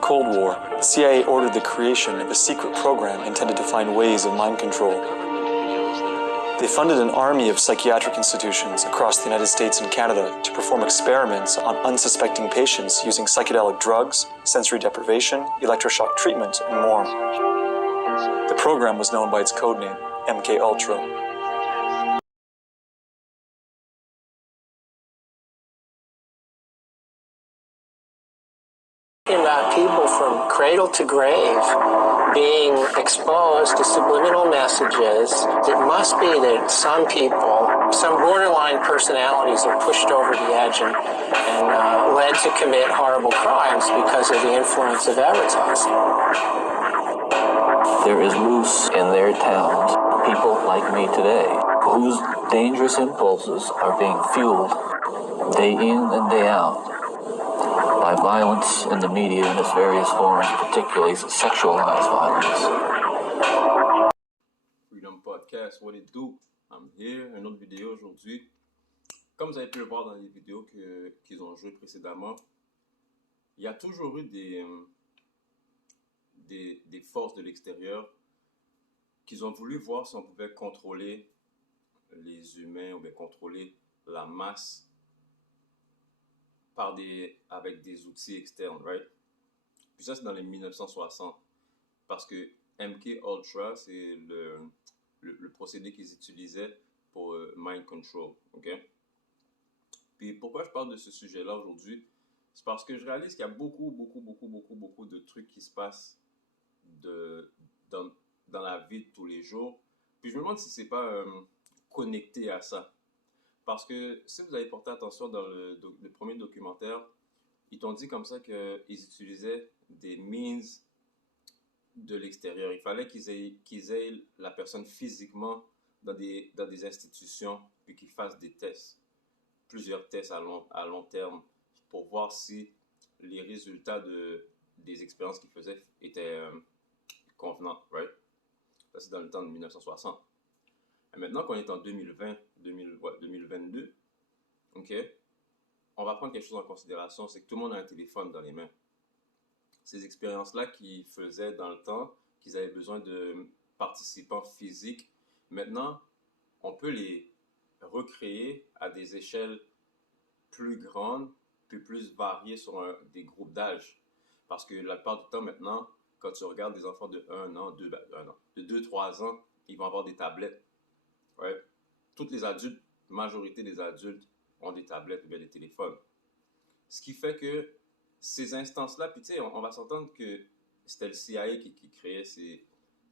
Cold War, the CIA ordered the creation of a secret program intended to find ways of mind control. They funded an army of psychiatric institutions across the United States and Canada to perform experiments on unsuspecting patients using psychedelic drugs, sensory deprivation, electroshock treatment, and more. The program was known by its codename, MK Ultra. About people from cradle to grave being exposed to subliminal messages. It must be that some people, some borderline personalities are pushed over the edge and led to commit horrible crimes because of the influence of advertising. There is loose in their towns people like me today whose dangerous impulses are being fueled day in and day out by violence in the media in its various forms, particularly sexualized violence. Freedom Podcast, what it do? I'm here, une autre vidéo aujourd'hui. Comme vous avez pu le voir dans les vidéos qu'ils ont jouées précédemment, il y a toujours eu des forces de l'extérieur qu'ils ont voulu voir si on pouvait contrôler les humains ou bien contrôler la masse avec des outils externes, right? Puis ça, c'est dans les 1960. Parce que MK Ultra, c'est le procédé qu'ils utilisaient pour mind control, ok? Puis pourquoi je parle de ce sujet-là aujourd'hui? C'est parce que je réalise qu'il y a beaucoup de trucs qui se passent dans la vie de tous les jours. Puis je me demande si c'est pas connecté à ça. Parce que si vous avez porté attention dans le premier documentaire, ils t'ont dit comme ça qu'ils utilisaient des means de l'extérieur. Il fallait qu'ils aient la personne physiquement dans des institutions, puis qu'ils fassent des tests, plusieurs tests à long terme, pour voir si les résultats des expériences qu'ils faisaient étaient convenants, right? Ça, c'est dans le temps de 1960. Et maintenant qu'on est en 2022, ok, on va prendre quelque chose en considération, c'est que tout le monde a un téléphone dans les mains. Ces expériences-là qu'ils faisaient dans le temps, qu'ils avaient besoin de participants physiques, maintenant, on peut les recréer à des échelles plus grandes, puis plus variées sur des groupes d'âge. Parce que la plupart du temps, maintenant, quand tu regardes des enfants de 1 an, de 2-3 ans, ils vont avoir des tablettes. Ouais. Toutes les adultes, majorité des adultes ont des tablettes ou bien des téléphones. Ce qui fait que ces instances-là, puis tu sais, on va s'entendre que c'était le CIA qui créait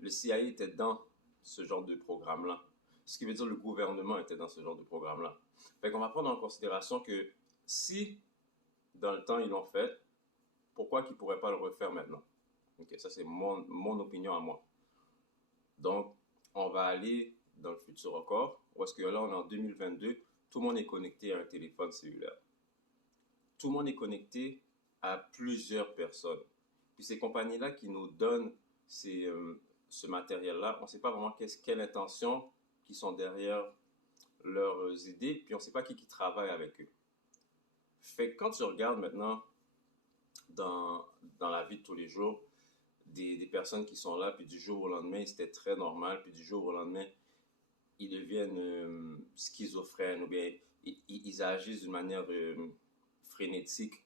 le CIA était dans ce genre de programme-là. Ce qui veut dire que le gouvernement était dans ce genre de programme-là. Fait qu'on va prendre en considération que si, dans le temps, ils l'ont fait, pourquoi qu'ils ne pourraient pas le refaire maintenant? Ok, ça, c'est mon opinion à moi. Donc, on va aller dans le futur encore, ou est-ce que là, on est en 2022, tout le monde est connecté à un téléphone cellulaire. Tout le monde est connecté à plusieurs personnes. Puis ces compagnies-là qui nous donnent ce matériel-là, on ne sait pas vraiment quelle intention qui sont derrière leurs idées, puis on ne sait pas qui travaille avec eux. Fait que quand tu regardes maintenant dans la vie de tous les jours, des personnes qui sont là, puis du jour au lendemain, c'était très normal, puis du jour au lendemain, ils deviennent schizophrènes ou bien ils agissent d'une manière frénétique.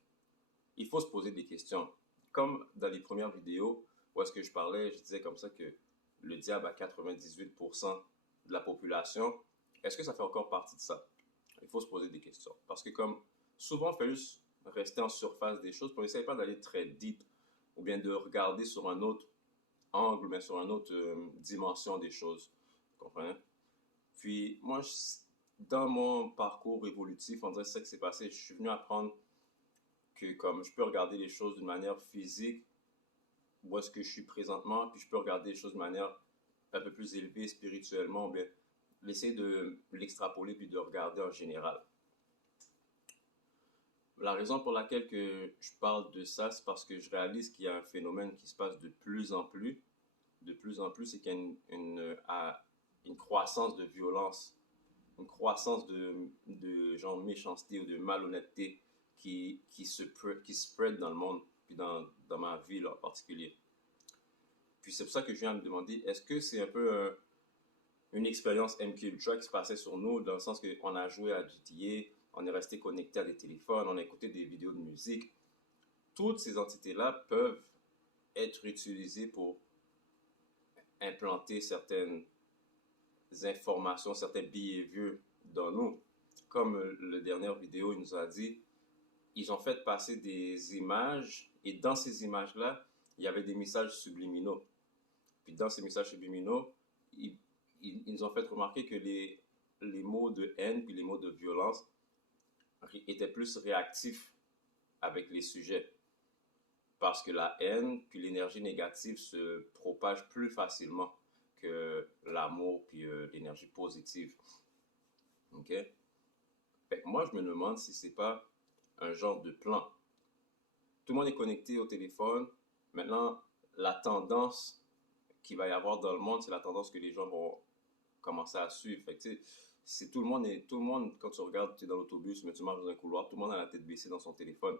Il faut se poser des questions. Comme dans les premières vidéos où est-ce que je parlais, je disais comme ça que le diable a 98% de la population. Est-ce que ça fait encore partie de ça? Il faut se poser des questions. Parce que comme souvent, on fait juste rester en surface des choses, puis on n'essaie pas d'aller très deep ou bien de regarder sur un autre angle, mais sur une autre dimension des choses. Vous comprenez? Puis moi, dans mon parcours évolutif, on dirait que c'est ça qui s'est passé. Je suis venu apprendre que comme je peux regarder les choses d'une manière physique, où est-ce que je suis présentement, puis je peux regarder les choses de manière un peu plus élevée spirituellement, ou bien essayer de l'extrapoler puis de regarder en général. La raison pour laquelle que je parle de ça, c'est parce que je réalise qu'il y a un phénomène qui se passe de plus en plus, c'est qu'il y a une croissance de violence, une croissance de genre méchanceté ou de malhonnêteté qui spread dans le monde. puis dans ma ville en particulier. Puis c'est pour ça que je viens de me demander, est-ce que c'est un peu une expérience MK Ultra qui se passait sur nous, dans le sens qu'on a joué à GTA, on est resté connecté à des téléphones, on a écouté des vidéos de musique. Toutes ces entités-là peuvent être utilisées pour implanter certaines informations, certains behaviors dans nous. Comme la dernière vidéo, il nous a dit, ils ont fait passer des images, et dans ces images-là, il y avait des messages subliminaux. Puis dans ces messages subliminaux, ils ont fait remarquer que les mots de haine puis les mots de violence étaient plus réactifs avec les sujets. Parce que la haine puis l'énergie négative se propagent plus facilement que l'amour puis l'énergie positive. OK? Fait que moi, je me demande si c'est pas un genre de plan. Tout le monde est connecté au téléphone. Maintenant, la tendance qu'il va y avoir dans le monde, c'est la tendance que les gens vont commencer à suivre. Fait que, c'est tout le monde, quand tu regardes, tu es dans l'autobus, mais tu marches dans un couloir, tout le monde a la tête baissée dans son téléphone.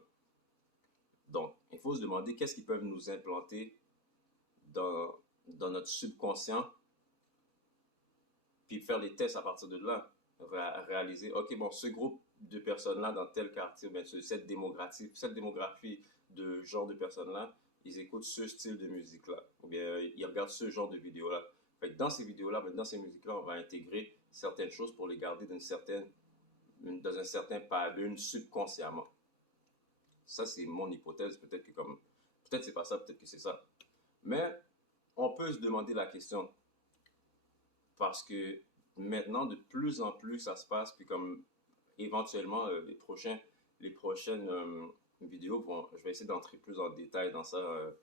Donc, il faut se demander qu'est-ce qu'ils peuvent nous implanter dans notre subconscient, puis faire les tests à partir de là. Réaliser, OK, bon, ce groupe de personnes-là dans tel quartier, bien, cette démographie de genre de personnes-là, ils écoutent ce style de musique-là, ou bien ils regardent ce genre de vidéos-là. Fait que dans ces vidéos-là, dans ces musiques-là, on va intégrer certaines choses pour les garder dans un certain pattern subconsciemment. Ça, c'est mon hypothèse. Peut-être c'est pas ça, peut-être que c'est ça. Mais on peut se demander la question, parce que maintenant, de plus en plus, ça se passe, puis comme éventuellement, les prochaines vidéos, je vais essayer d'entrer plus en détail dans ça,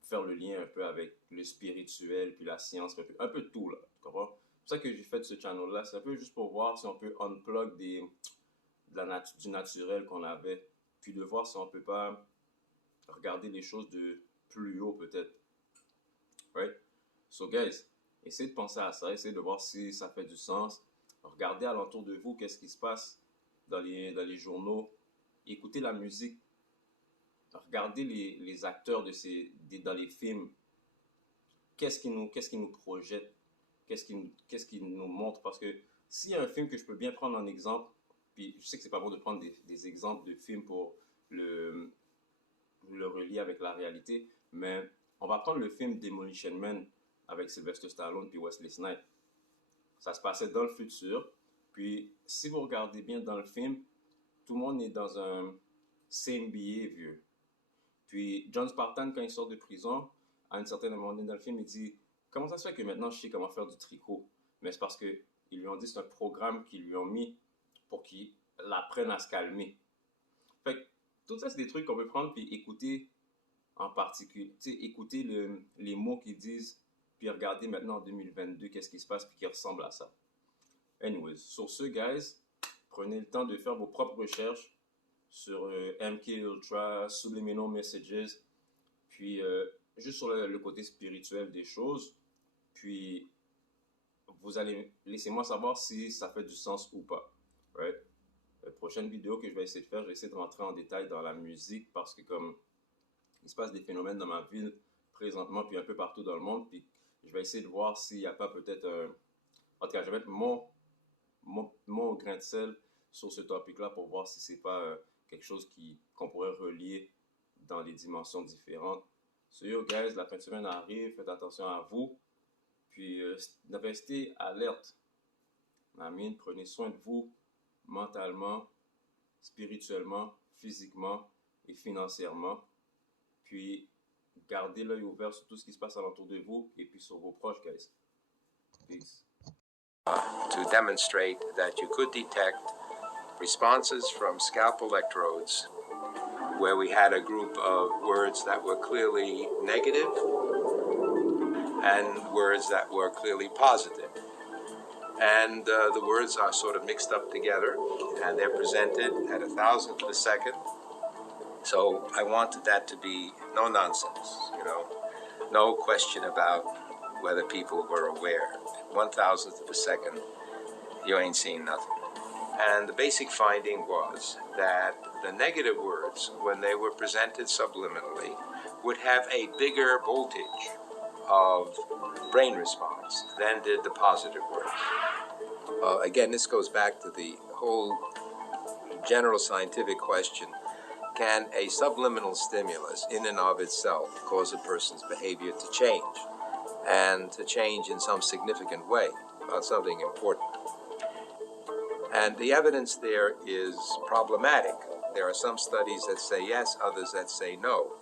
faire le lien un peu avec le spirituel, puis la science, un peu de tout, là, tu comprends? C'est pour ça que j'ai fait ce channel-là, c'est un peu juste pour voir si on peut unplug du naturel qu'on avait, puis de voir si on peut pas regarder les choses de plus haut, peut-être. Right? So, guys, essayez de penser à ça, essayez de voir si ça fait du sens. Regardez alentour de vous, qu'est-ce qui se passe dans les journaux. Écoutez la musique. Regardez les acteurs dans les films. Qu'est-ce qui nous projette? Qu'est-ce qui nous montre? Parce que s'il y a un film que je peux bien prendre en exemple, puis je sais que c'est pas bon de prendre des exemples de films pour le relier avec la réalité, mais on va prendre le film Demolition Man avec Sylvester Stallone puis Wesley Snipes. Ça se passait dans le futur. Puis, si vous regardez bien dans le film, tout le monde est dans un same behavior. Puis, John Spartan, quand il sort de prison, à un certain moment donné dans le film, il dit « Comment ça se fait que maintenant je sais comment faire du tricot? » Mais c'est parce qu'ils lui ont dit c'est un programme qu'ils lui ont mis pour qu'il apprenne à se calmer. Fait que, tout ça, c'est des trucs qu'on peut prendre puis écouter en particulier. Écouter les mots qu'ils disent, puis regarder maintenant en 2022 qu'est-ce qui se passe puis qui ressemble à ça. Anyways, sur ce, guys, prenez le temps de faire vos propres recherches sur MK Ultra, Subliminal Messages, puis juste sur le côté spirituel des choses. Puis, vous allez laissez-moi savoir si ça fait du sens ou pas. Right? La prochaine vidéo que je vais essayer de faire, je vais essayer de rentrer en détail dans la musique parce que comme il se passe des phénomènes dans ma ville présentement, puis un peu partout dans le monde, puis je vais essayer de voir s'il n'y a pas peut-être en tout cas, je vais mettre mon grain de sel sur ce topic-là pour voir si c'est pas quelque chose qu'on pourrait relier dans les dimensions différentes. So yo guys, la fin de semaine arrive, faites attention à vous, puis restez alerte. Amen, prenez soin de vous mentalement, spirituellement, physiquement et financièrement. Puis gardez l'œil ouvert sur tout ce qui se passe alentour de vous et puis sur vos proches, guys. Peace. To demonstrate that you could detect responses from scalp electrodes where we had a group of words that were clearly negative and words that were clearly positive. And the words are sort of mixed up together and they're presented at 1,000th of a second. So I wanted that to be no nonsense, no question about whether people were aware. 1,000th of a second, you ain't seen nothing. And the basic finding was that the negative words, when they were presented subliminally, would have a bigger voltage of brain response than did the positive words. Again, this goes back to the whole general scientific question: can a subliminal stimulus in and of itself cause a person's behavior to change, and to change in some significant way about something important? And the evidence there is problematic. There are some studies that say yes, others that say no.